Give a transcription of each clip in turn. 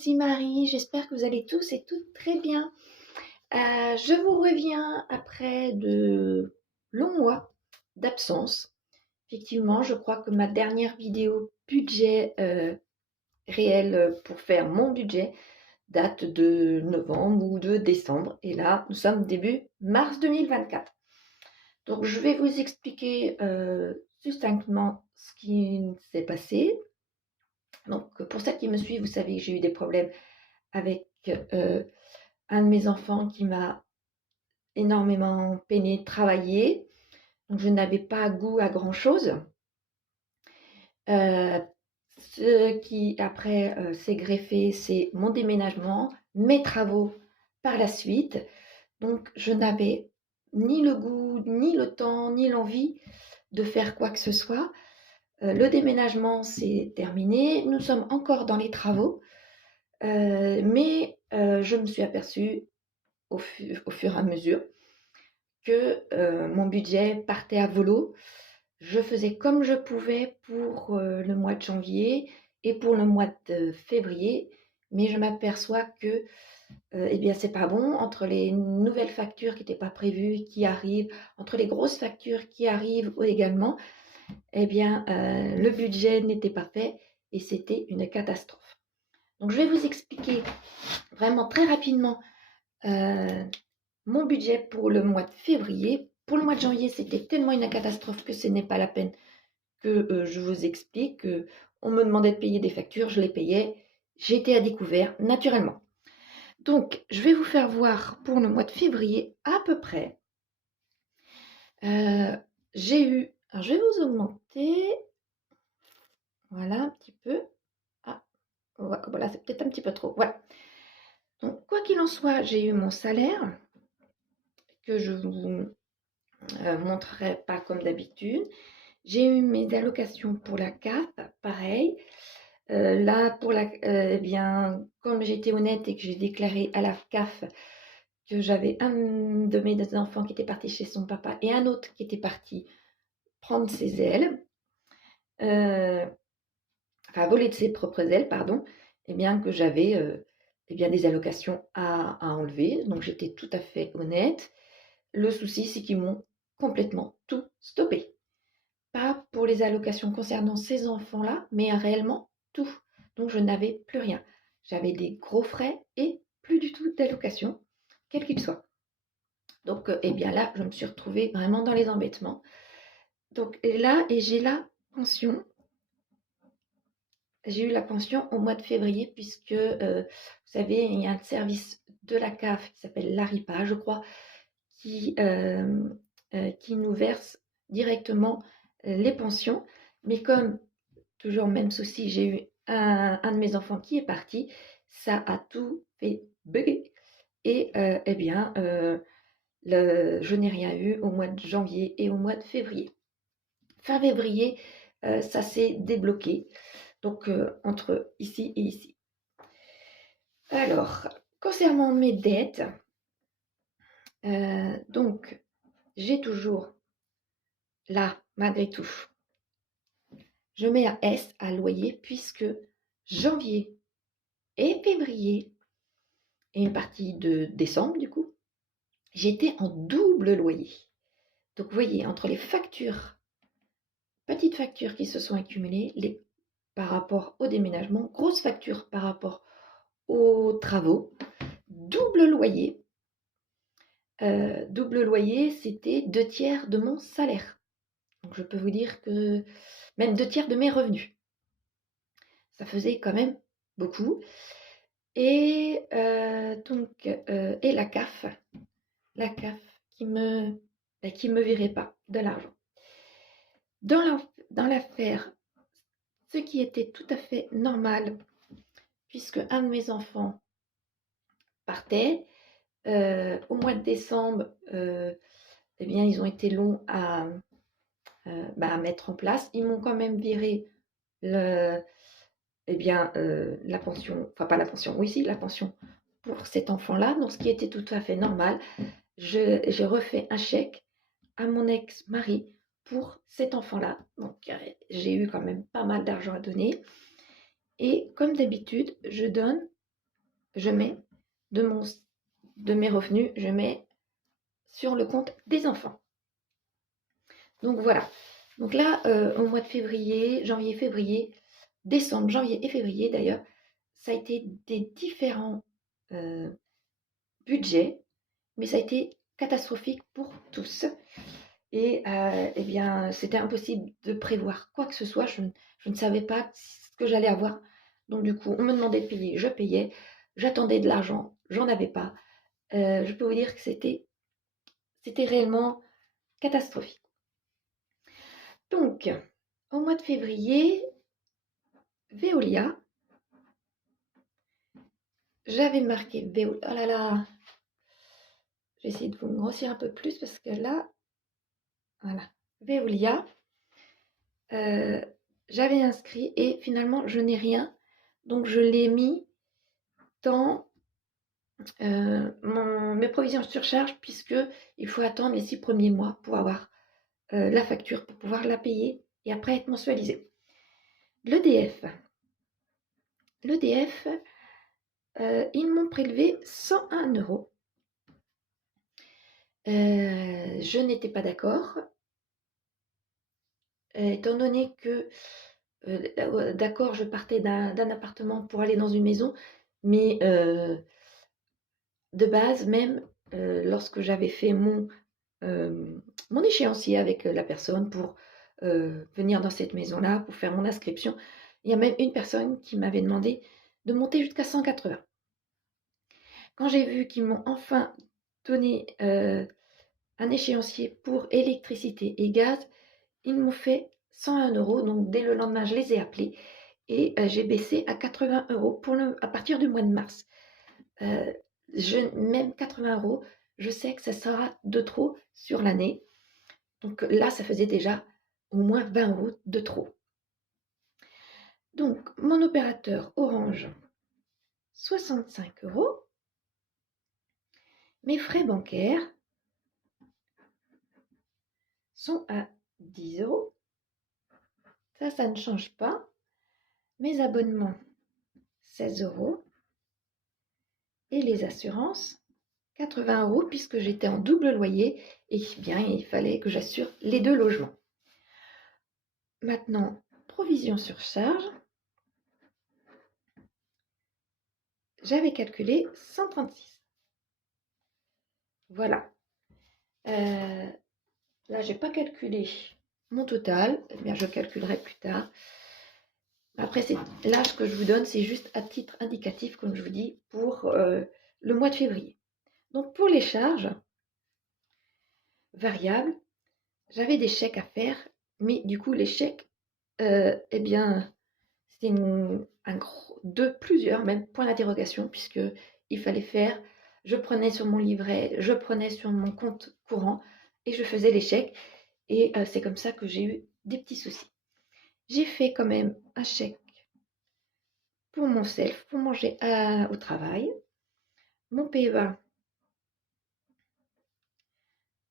ici Marie, j'espère que vous allez tous et toutes très bien. Je vous reviens après de longs mois d'absence. Effectivement, je crois que ma dernière vidéo budget réel pour faire mon budget date de novembre ou de décembre. Et là, nous sommes début mars 2024. Donc, je vais vous expliquer succinctement ce qui s'est passé. Donc, pour celles qui me suivent, vous savez que j'ai eu des problèmes avec un de mes enfants qui m'a énormément peiné, travaillé. Donc, je n'avais pas goût à grand-chose. Ce qui, après, s'est greffé, c'est mon déménagement, mes travaux par la suite. Donc, je n'avais ni le goût, ni le temps, ni l'envie de faire quoi que ce soit. Le déménagement, c'est terminé. Nous sommes encore dans les travaux. Mais je me suis aperçue au fur et à mesure que mon budget partait à volo. Je faisais comme je pouvais pour le mois de janvier et pour le mois de février, mais je m'aperçois que eh bien, c'est pas bon. Entre les nouvelles factures qui n'étaient pas prévues, qui arrivent, entre les grosses factures qui arrivent également, eh bien, le budget n'était pas fait et c'était une catastrophe. Donc, je vais vous expliquer vraiment très rapidement mon budget pour le mois de février. Pour le mois de janvier, c'était tellement une catastrophe que ce n'est pas la peine que je vous explique. On me demandait de payer des factures, je les payais. J'étais à découvert naturellement. Donc, je vais vous faire voir pour le mois de février à peu près. J'ai eu, alors je vais vous augmenter, voilà un petit peu. Ah, voilà, c'est peut-être un petit peu trop. Voilà. Donc, quoi qu'il en soit, j'ai eu mon salaire que je vous montrerai pas comme d'habitude. J'ai eu mes allocations pour la CAF, pareil. Là, pour eh bien, comme j'étais honnête et que j'ai déclaré à la CAF que j'avais un de mes enfants qui était parti chez son papa et un autre qui était parti prendre ses ailes, enfin voler de ses propres ailes, pardon, et bien que j'avais eh bien des allocations à enlever. Donc j'étais tout à fait honnête. Le souci, c'est qu'ils m'ont complètement tout stoppé. Pas pour les allocations concernant ces enfants-là, mais réellement tout. Donc je n'avais plus rien. J'avais des gros frais et plus du tout d'allocations, quels qu'ils soient. Donc, eh bien là, je me suis retrouvée vraiment dans les embêtements. Donc là, et j'ai la pension. J'ai eu la pension au mois de février puisque, vous savez, il y a un service de la CAF qui s'appelle l'ARIPA, je crois, qui nous verse directement les pensions. Mais comme, toujours même souci, j'ai eu un de mes enfants qui est parti, ça a tout fait bugger. Et eh bien, je n'ai rien eu au mois de janvier et au mois de février. Fin février, ça s'est débloqué. Donc, entre ici et ici. Alors, concernant mes dettes, donc, j'ai toujours, là, malgré tout, je mets un S à loyer puisque janvier et février, et une partie de décembre, du coup, j'étais en double loyer. Donc, vous voyez, entre les factures, petites factures qui se sont accumulées, par rapport au déménagement, grosses factures par rapport aux travaux, double loyer. Double loyer, c'était 2/3 de mon salaire. Donc, je peux vous dire que même 2/3 de mes revenus. Ça faisait quand même beaucoup. Et donc, et la CAF qui me virait pas de l'argent. Dans l'affaire, ce qui était tout à fait normal, puisque un de mes enfants partait, au mois de décembre, eh bien, ils ont été longs à mettre en place. Ils m'ont quand même viré la pension, enfin pas la pension, oui si, la pension pour cet enfant-là, donc ce qui était tout à fait normal. J'ai refait un chèque à mon ex-mari pour cet enfant-là. Donc j'ai eu quand même pas mal d'argent à donner. Et comme d'habitude, je donne je mets de mes revenus, je mets sur le compte des enfants. Donc voilà. Donc là, au mois de février, janvier, février, décembre, janvier et février d'ailleurs, ça a été des différents budget, mais ça a été catastrophique pour tous. Et eh bien, c'était impossible de prévoir quoi que ce soit. Je ne savais pas ce que j'allais avoir. Donc du coup, on me demandait de payer, je payais. J'attendais de l'argent, j'en avais pas. Je peux vous dire que c'était réellement catastrophique. Donc, au mois de février, Veolia, j'avais marqué Veolia. Oh là là, je vais essayer de vous grossir un peu plus parce que là, voilà, Veolia, j'avais inscrit et finalement je n'ai rien. Donc je l'ai mis dans mes provisions de surcharge puisque il faut attendre les 6 premiers mois pour avoir la facture, pour pouvoir la payer et après être mensualisé. L'EDF, ils m'ont prélevé 101 euros. Je n'étais pas d'accord, étant donné que d'accord, je partais d'un appartement pour aller dans une maison, mais de base, même lorsque j'avais fait mon échéancier avec la personne pour venir dans cette maison-là, pour faire mon inscription, il y a même une personne qui m'avait demandé de monter jusqu'à 180. Quand j'ai vu qu'ils m'ont enfin donné un échéancier pour électricité et gaz, ils m'ont fait 101 euros. Donc dès le lendemain, je les ai appelés et j'ai baissé à 80 euros à partir du mois de mars. Même 80 euros, je sais que ça sera de trop sur l'année. Donc là, ça faisait déjà au moins 20 euros de trop. Donc, mon opérateur Orange, 65 euros. Mes frais bancaires sont à 10 euros. Ça ne change pas. Mes abonnements, 16 euros. Et les assurances, 80 euros, puisque j'étais en double loyer et bien il fallait que j'assure les 2 logements. Maintenant, provision sur charge. J'avais calculé 136. Voilà. Là, j'ai pas calculé mon total. Eh bien, je calculerai plus tard. Après, l'âge que je vous donne, c'est juste à titre indicatif, comme je vous dis, pour le mois de février. Donc, pour les charges variables, j'avais des chèques à faire, mais du coup, les chèques, eh bien, c'était plusieurs même points d'interrogation, puisque il fallait faire, je prenais sur mon livret, je prenais sur mon compte courant et je faisais les chèques. Et c'est comme ça que j'ai eu des petits soucis. J'ai fait quand même un chèque pour mon self, pour manger au travail. Mon PEA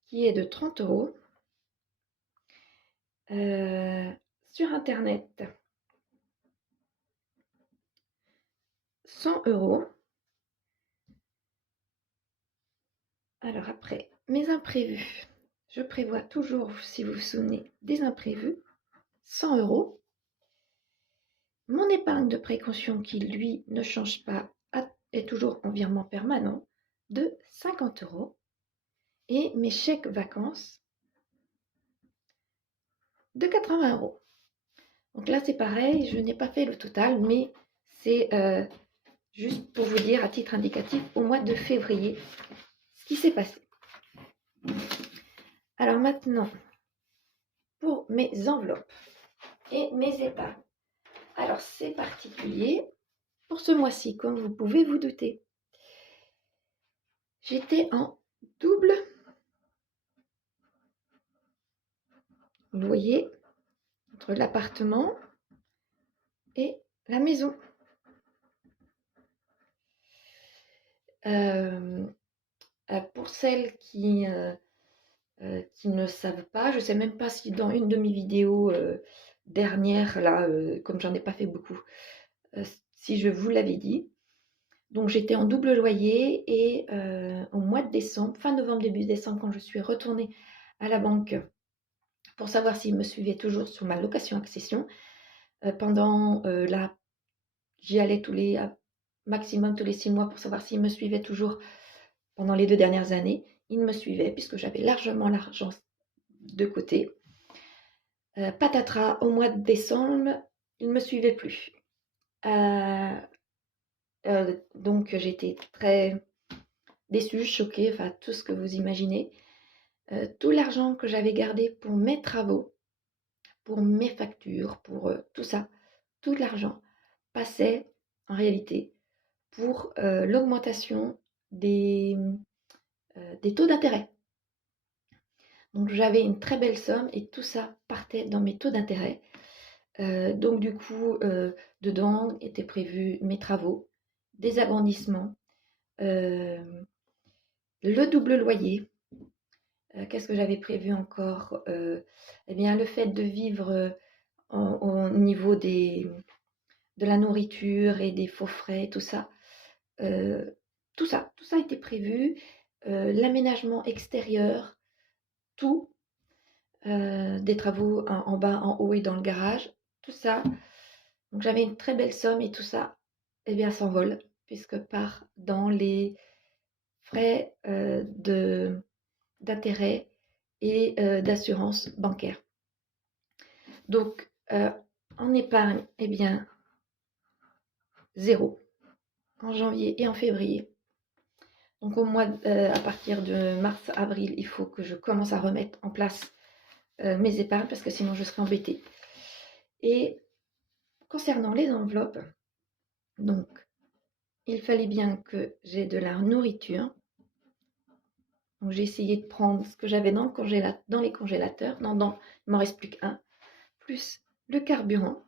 qui est de 30 euros. Sur Internet, 100 euros. Alors après, mes imprévus. Je prévois toujours, si vous vous souvenez, des imprévus. 100 euros. Mon épargne de précaution qui, lui, ne change pas, est toujours en virement permanent, de 50 euros. Et mes chèques vacances de 80 euros. Donc là, c'est pareil, je n'ai pas fait le total, mais c'est juste pour vous dire à titre indicatif au mois de février ce qui s'est passé. Alors maintenant, pour mes enveloppes et mes épargnes. Alors c'est particulier pour ce mois-ci, comme vous pouvez vous douter. J'étais en double loyer entre l'appartement et la maison. Pour celles qui ne savent pas, je ne sais même pas si dans une de mes vidéos dernières, là, comme j'en ai pas fait beaucoup, si je vous l'avais dit, Donc j'étais en double loyer et au mois de décembre, fin novembre, début décembre, quand je suis retournée à la banque pour savoir s'ils me suivaient toujours sur ma location accession, pendant là, j'y allais maximum tous les 6 mois pour savoir s'ils me suivaient toujours pendant les 2 dernières années. Ils me suivaient puisque j'avais largement l'argent de côté. Patatras, au mois de décembre, ils ne me suivaient plus. Donc j'étais très déçue, choquée, enfin tout ce que vous imaginez. Tout l'argent que j'avais gardé pour mes travaux, pour mes factures, pour tout ça, tout l'argent passait en réalité pour l'augmentation des taux d'intérêt. Donc j'avais une très belle somme et tout ça partait dans mes taux d'intérêt. Donc du coup, dedans étaient prévus mes travaux, des agrandissements, le double loyer. Qu'est-ce que j'avais prévu encore? Eh bien, le fait de vivre au niveau de la nourriture et des faux frais, tout ça. Tout ça était prévu. L'aménagement extérieur, tout. Des travaux en bas, en haut et dans le garage, tout ça. Donc j'avais une très belle somme et tout ça, eh bien, s'envole puisque part dans les frais d'intérêt et d'assurance bancaire. Donc en épargne, eh bien, zéro en janvier et en février. Donc à partir de mars-avril, il faut que je commence à remettre en place mes épargnes parce que sinon je serai embêtée. Et concernant les enveloppes, donc il fallait bien que j'ai de la nourriture. Donc j'ai essayé de prendre ce que j'avais dans les congélateurs. Il ne m'en reste plus qu'un. Plus le carburant.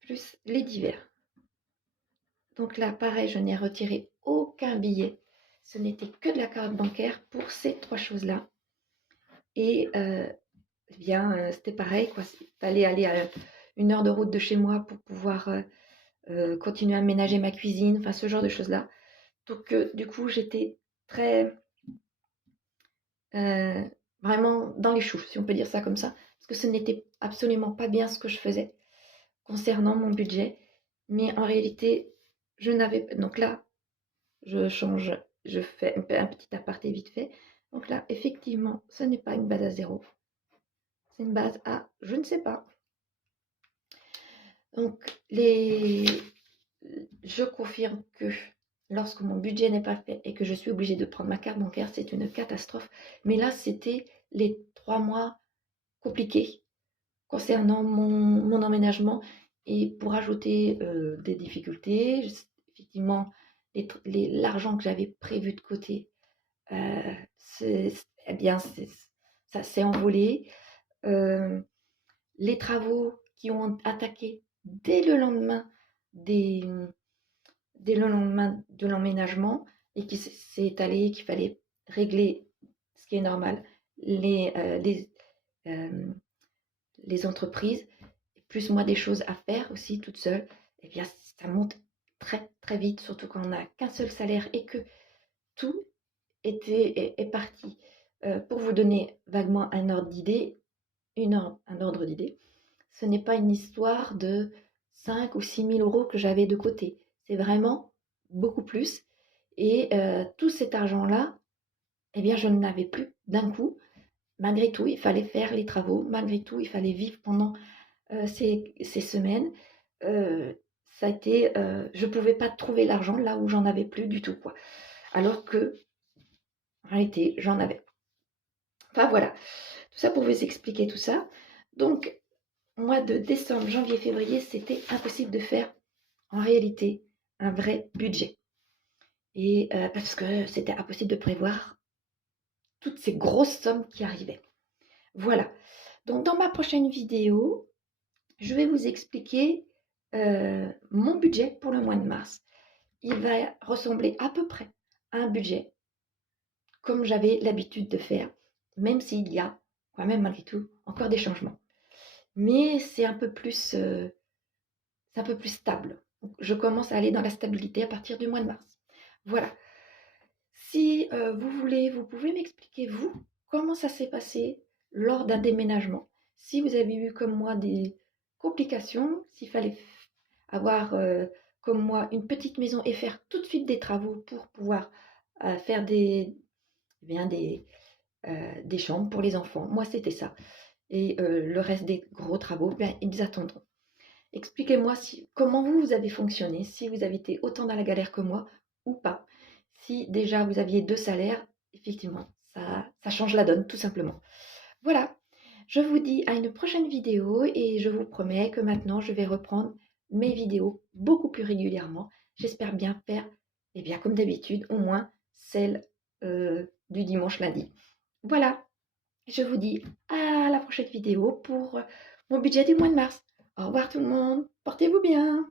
Plus les divers. Donc là, pareil, je n'ai retiré aucun billet. Ce n'était que de la carte bancaire pour ces 3 choses-là. Et eh bien, c'était pareil, quoi. Il fallait aller à 1 heure de route de chez moi pour pouvoir continuer à aménager ma cuisine, enfin ce genre de choses-là. Donc du coup, j'étais très vraiment dans les choux, si on peut dire ça comme ça, parce que ce n'était absolument pas bien ce que je faisais concernant mon budget. Mais en réalité, je n'avais pas. Donc là, je fais un petit aparté vite fait. Donc là, effectivement, ce n'est pas une base à zéro. C'est une base à je ne sais pas. Donc, je confirme que lorsque mon budget n'est pas fait et que je suis obligée de prendre ma carte bancaire, c'est une catastrophe. Mais là, c'était les 3 mois compliqués concernant mon emménagement. Et pour ajouter des difficultés, effectivement, l'argent que j'avais prévu de côté, eh bien, ça s'est envolé. Les travaux qui ont attaqué dès le lendemain de l'emménagement et qui s'est étalé, qu'il fallait régler, ce qui est normal, les entreprises, plus moi des choses à faire aussi toute seule, eh bien ça monte très très vite, surtout quand on n'a qu'un seul salaire et que tout est parti. Pour vous donner vaguement un ordre d'idée, ce n'est pas une histoire de 5 ou 6 000 euros que j'avais de côté. C'est vraiment beaucoup plus. Et tout cet argent-là, eh bien, je ne l'avais plus d'un coup. Malgré tout, il fallait faire les travaux. Malgré tout, il fallait vivre pendant ces semaines. Ça a été, je ne pouvais pas trouver l'argent là où j'en avais plus du tout, quoi. Alors que, en réalité, j'en avais. Enfin, voilà. Tout ça pour vous expliquer tout ça. Donc, mois de décembre, janvier, février, c'était impossible de faire en réalité un vrai budget. Et parce que c'était impossible de prévoir toutes ces grosses sommes qui arrivaient. Voilà. Donc dans ma prochaine vidéo, je vais vous expliquer mon budget pour le mois de mars. Il va ressembler à peu près à un budget comme j'avais l'habitude de faire, même s'il y a quand même malgré tout encore des changements. Mais c'est un peu plus c'est un peu plus stable. Donc, je commence à aller dans la stabilité à partir du mois de mars. Voilà. Si vous voulez, vous pouvez m'expliquer, vous, comment ça s'est passé lors d'un déménagement. Si vous avez eu comme moi des complications, s'il fallait avoir comme moi une petite maison et faire tout de suite des travaux pour pouvoir faire eh bien, des chambres pour les enfants. Moi, c'était ça. Et le reste des gros travaux, ben, ils attendront. Expliquez-moi comment vous avez fonctionné, si vous avez été autant dans la galère que moi ou pas. Si déjà vous aviez 2 salaires, effectivement, ça change la donne, tout simplement. Voilà, je vous dis à une prochaine vidéo et je vous promets que maintenant je vais reprendre mes vidéos beaucoup plus régulièrement. J'espère bien faire, eh bien, comme d'habitude, au moins celle du dimanche lundi. Voilà, je vous dis à la prochaine vidéo pour mon budget du mois de mars. Au revoir tout le monde, portez-vous bien.